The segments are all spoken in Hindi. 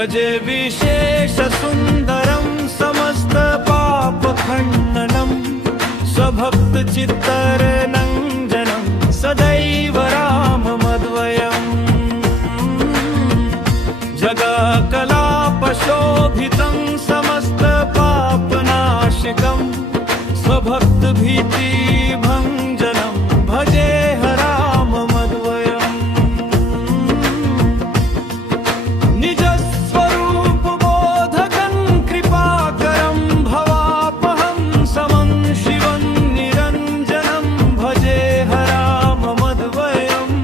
भजे विशेष सुंदरं समस्त पाप खंडनं स्वभक्त चित्तरंजनं सदैव राममद्वयम् जगकलापशोभितं समस्त पापनाशकं स्वभक्त भीतिभंजनं भजे राममद्वयम् निजस्वरूप बोधकं कृपाकरं भवापहं समं शिवं निरञ्जनं भजे राममद्वयम्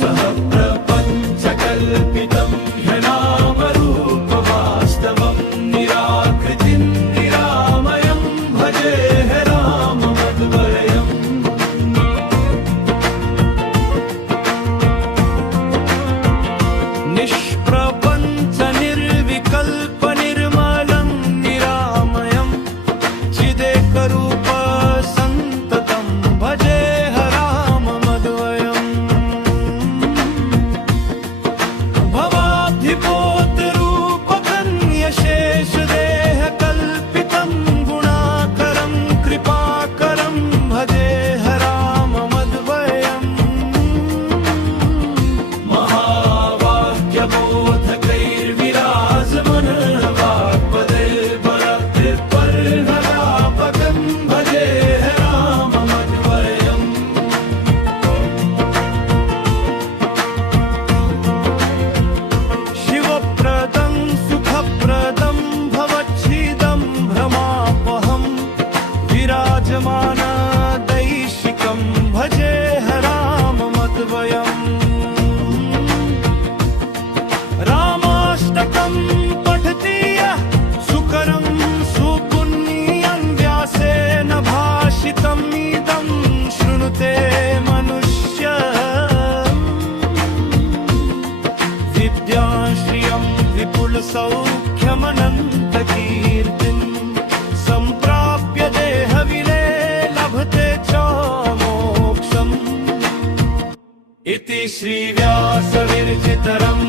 सह प्रपञ्चकल्पितं ह्यनामरूपवास्तवं निराकृतिं निरामयं भजे राममद्वयम् निष्प्रपञ्च निर्विकल्प निर्मलं निरामयं चिदेकरूप सन्ततं भजे राममद्वयम् भवाब्धिपोतरूपकं यशेषदेहकल्पितं गुणाकरं कृपाकरं भजे राममद्वयम् महावाक्यबोधकैर्विराजमानवाक्पदैर्बलत्रिपर्हरापकं भजे राममद्वयम् शिवप्रदं सुखप्रदं भवच्छिदं भ्रमापहं विराजमानदैशिकं भजे राममद्वयम् रामाष्टकं पठति यः सुकरं सुपुण्यं व्यासेन भाषितम् इदं शृणुते मनुष्य विद्यां श्रियं विपुलसौख्यमनन्तकीर्तिं सम्प्राप्य देहविले लभते च मोक्षम् इति श्रीव्यासविरचितरं